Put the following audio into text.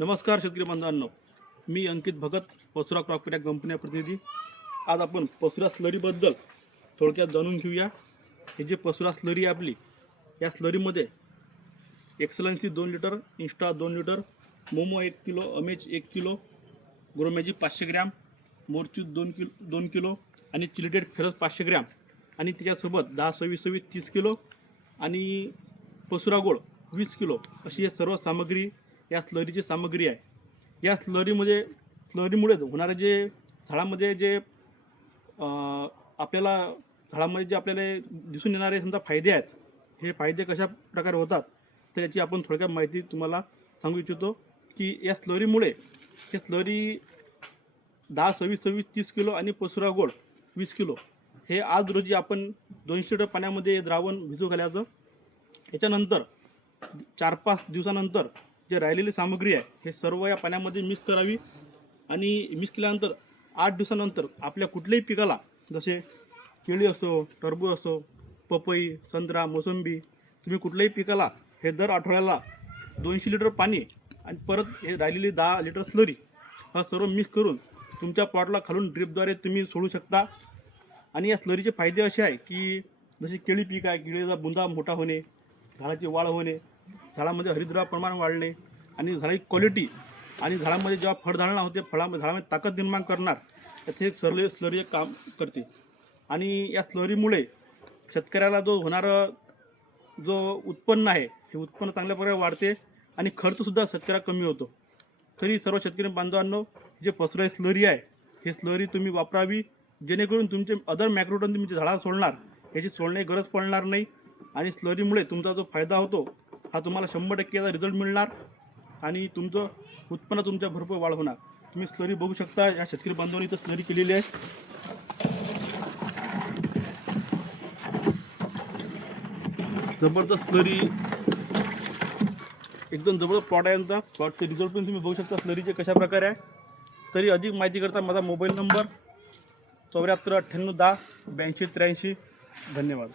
नमस्कार शेतकरी बांधवांनो, मी अंकित भगत, पसुरा क्रॉप प्रोडक्ट कंपनी प्रतिनिधी। आज आपण पसुरा स्लरीबद्दल थोडक्यात जाणून घेऊया। हे जे पसुरा स्लरी आपली, या स्लरीमध्ये excellency 2 litre, Insta 2 litre, momo 1 kilo, अमेज 1 किलो, ग्रोमॅजिक 500 ग्रॅम, मोरचूत 2 किलो आणि चिलिटेड फेरस 500 ग्रॅम आणि त्याच्यासोबत 10-26-30 किलो आणि पसुरा गोळ 20 किलो अशी हे सर्व सामग्री या स्लरीची सामग्री आहे। या स्लरीमुळे होणारे जे झाडामध्ये जे आपल्याला दिसून येणारे समजा फायदे आहेत, हे फायदे कशा प्रकारे होतात तर याची आपण थोडक्यात माहिती तुम्हाला सांगू इच्छितो की या स्लरीमुळे हे स्लरी 10-26-30 किलो आणि पसुरा गोळ 20 किलो हे आज रोजी आपण 200 लिटर पाण्यामध्ये द्रावण भिजू घालायचं। याच्यानंतर 4-5 दिवसानंतर जे राहिलेली सामग्री आहे हे सर्व या पाण्यामध्ये मिक्स करावी आणि मिक्स केल्यानंतर 8 दिवसानंतर आपल्या कुठल्याही पिकाला, जसे केळी असो, टरबूज असो, पपई, संत्रा, मोसंबी, तुम्ही कुठल्याही पिकाला हे दर आठवड्याला 200 लिटर पाणी आणि परत हे राहिलेली 10 लिटर स्लरी हा सर्व मिक्स करून तुमच्या प्लॉटला खालून ड्रिपद्वारे तुम्ही सोडू शकता। आणि या स्लरीचे फायदे असे आहे की जसे केळी पीक आहे, केळीचा बुंदा मोठा होणे, झाडाची वाढ होणे, झाडामध्ये हरितद्रव्य प्रमाण वाढणे आणि झाडाची क्वालिटी आणि झाडामध्ये जेव्हा फळधारणा होते झाडामध्ये ताकद निर्माण करणार याचे स्लरी काम करते। आणि या स्लरीमुळे शेतकऱ्याला जो उत्पन्न आहे हे उत्पन्न चांगल्या प्रकारे वाढते आणि खर्चसुद्धा शेतकऱ्याला कमी होतो। तरी सर्व शेतकरी बांधवांनो, जे पसुरा स्लरी आहे हे स्लरी तुम्ही वापरावी, जेणेकरून तुमचे अदर मॅक्रोटन तुम्ही झाडाला सोडणार याची सोडण्याची गरज पडणार नाही आणि स्लरीमुळे तुमचा जो फायदा होतो हा तुम्हाला 100% रिझल्ट मिळणार आणि तुमचं उत्पन्न तुमच्या भरपूर वाढ होणार। तुम्ही स्लरी बघू शकता, या शेतकरी बांधवांनी इथं स्लरी केलेली आहे। जबरदस्त स्लरी, एकदम जबरदस्त प्लॉट आहे यांचा। प्लॉटचे रिझल्ट पण तुम्ही बघू शकता स्लरीचे कशा प्रकारे आहे। तरी अधिक माहिती करता माझा मोबाईल नंबर 74 98 10 82 83। धन्यवाद।